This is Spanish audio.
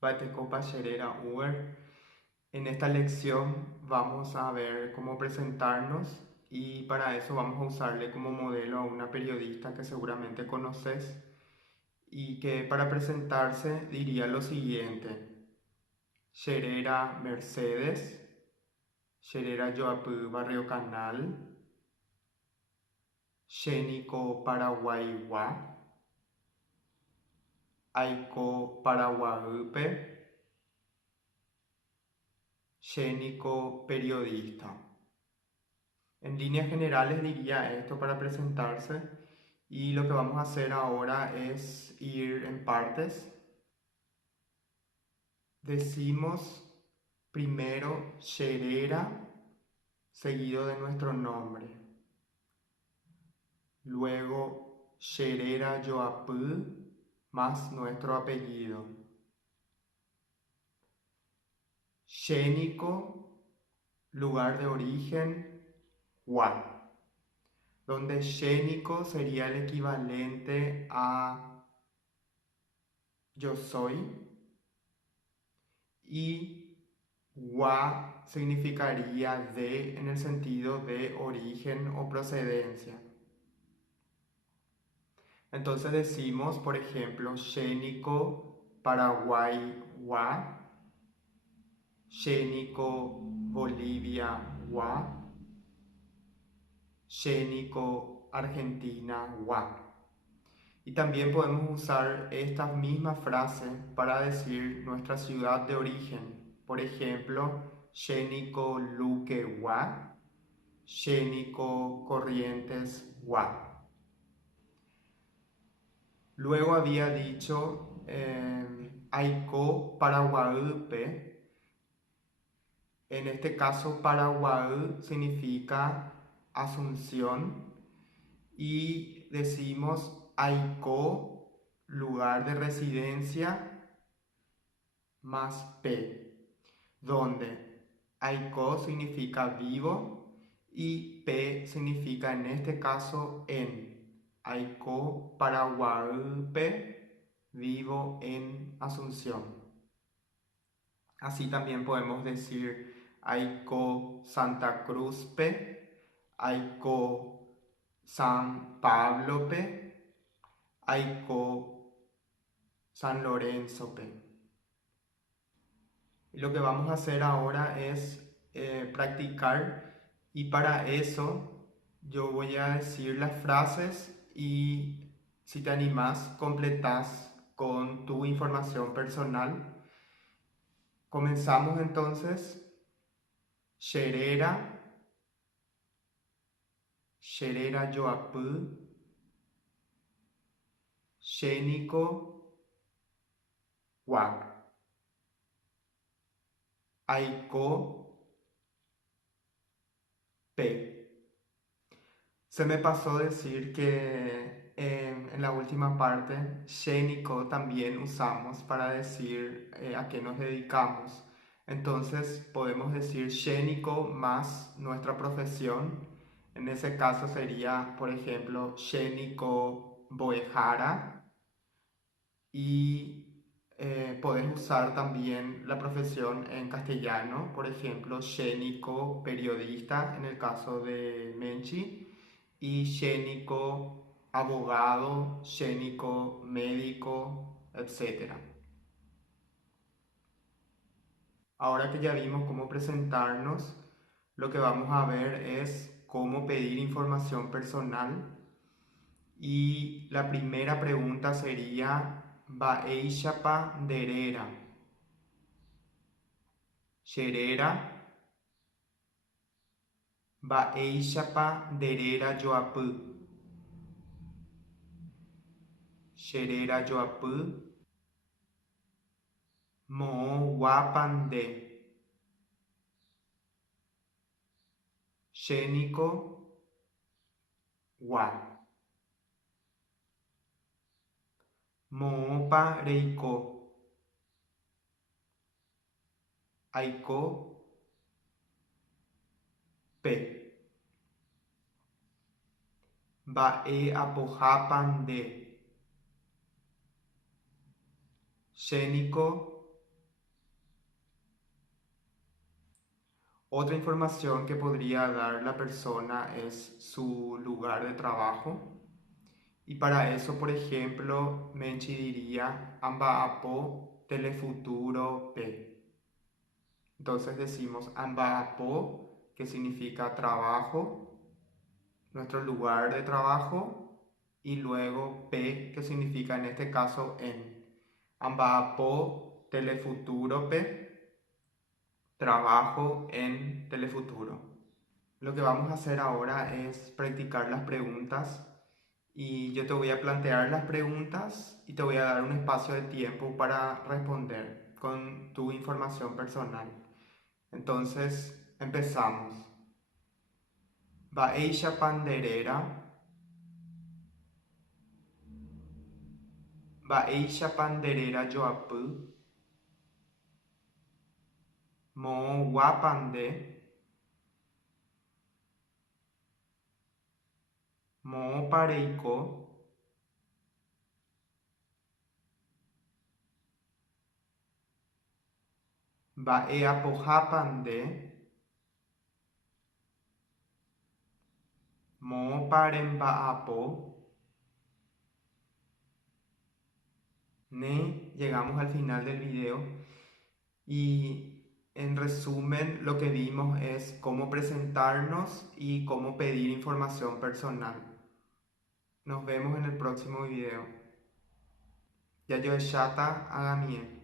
Batecopa Sherera Uber. En esta lección vamos a ver cómo presentarnos y para eso vamos a usarle como modelo a una periodista que seguramente conoces y que para presentarse diría lo siguiente: Sherera Mercedes, Sherera Yoapú Barrio Canal, Xénico Paraguayguá, Aiko Paraguayupe, Xénico Periodista. En líneas generales diría esto para presentarse y lo que vamos a hacer ahora es ir en partes. Decimos primero Sherera seguido de nuestro nombre, luego Sherera Yoapú más nuestro apellido, Xénico, lugar de origen, Huan, donde Xénico sería el equivalente a yo soy y Wa significaría de en el sentido de origen o procedencia. Entonces decimos, por ejemplo, Xénico Paraguay Wa, Xénico Bolivia Wa, Xénico Argentina Wa. Y también podemos usar esta misma frase para decir nuestra ciudad de origen. Por ejemplo, Xénico Luque Wa, Xénico Corrientes Wa. Luego había dicho Aiko Paraguayupe. En este caso, Paraguay significa Asunción y decimos Aiko, lugar de residencia, más P, donde Aiko significa vivo y P significa en este caso en. Aiko Paraguaype, vivo en Asunción. Así también podemos decir Aiko Santa Cruzpe, Aiko San Pablope, Aiko San Lorenzope. Y lo que vamos a hacer ahora es practicar y para eso yo voy a decir las frases y si te animas completas con tu información personal. Comenzamos entonces. Sherera, Sherera Yoapú, Xénico Huac, Aiko P. Se me pasó decir que en la última parte, Xénico también usamos para decir a qué nos dedicamos. Entonces podemos decir Xénico más nuestra profesión. En ese caso sería, por ejemplo, Xénico Boejara. Y podés usar también la profesión en castellano, por ejemplo, Xénico periodista en el caso de Menchi y Xénico abogado, Xénico médico, etc. Ahora que ya vimos cómo presentarnos, lo que vamos a ver es cómo pedir información personal. Y la primera pregunta sería, Baeixapa derera. Sherera, Baeixapa derera Joapú. Sherera Joapú, Moo Wapande. Xénico Wa. Moopa Reiko. Aiko P. Bae Apojapande. Xénico Otra información que podría dar la persona es su lugar de trabajo. Y para eso, por ejemplo, me diría amba apo telefuturo P. Entonces decimos amba apo, que significa trabajo, nuestro lugar de trabajo, y luego P, que significa en este caso en. Amba apo telefuturo P, trabajo en Telefuturo. Lo que vamos a hacer ahora es practicar las preguntas y yo te voy a plantear las preguntas y te voy a dar un espacio de tiempo para responder con tu información personal. Entonces, empezamos. Baeisha panderera, baeisha panderera joapu, mo wapande, mo pareiko, baeapohapande, mo parembaapo, llegamos al final del video y en resumen lo que vimos es cómo presentarnos y cómo pedir información personal. Nos vemos en el próximo video. Yayo Shata Agamie.